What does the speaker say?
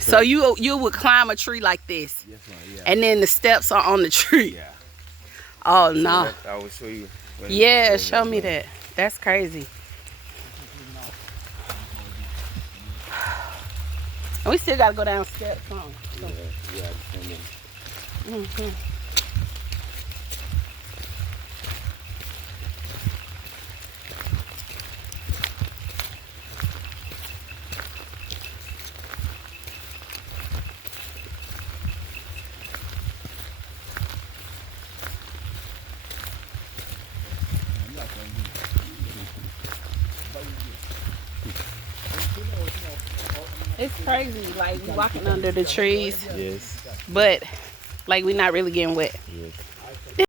So you would climb a tree like this, Yes, ma'am. Yeah. and then the steps are on the tree. Yeah. Oh So no. I will show you. Yeah, show me that. That's crazy. And we still gotta go down steps, huh? Yeah. Mm-hmm. It's crazy, like we walking under the trees, Yes. but like we not really getting wet. Yes.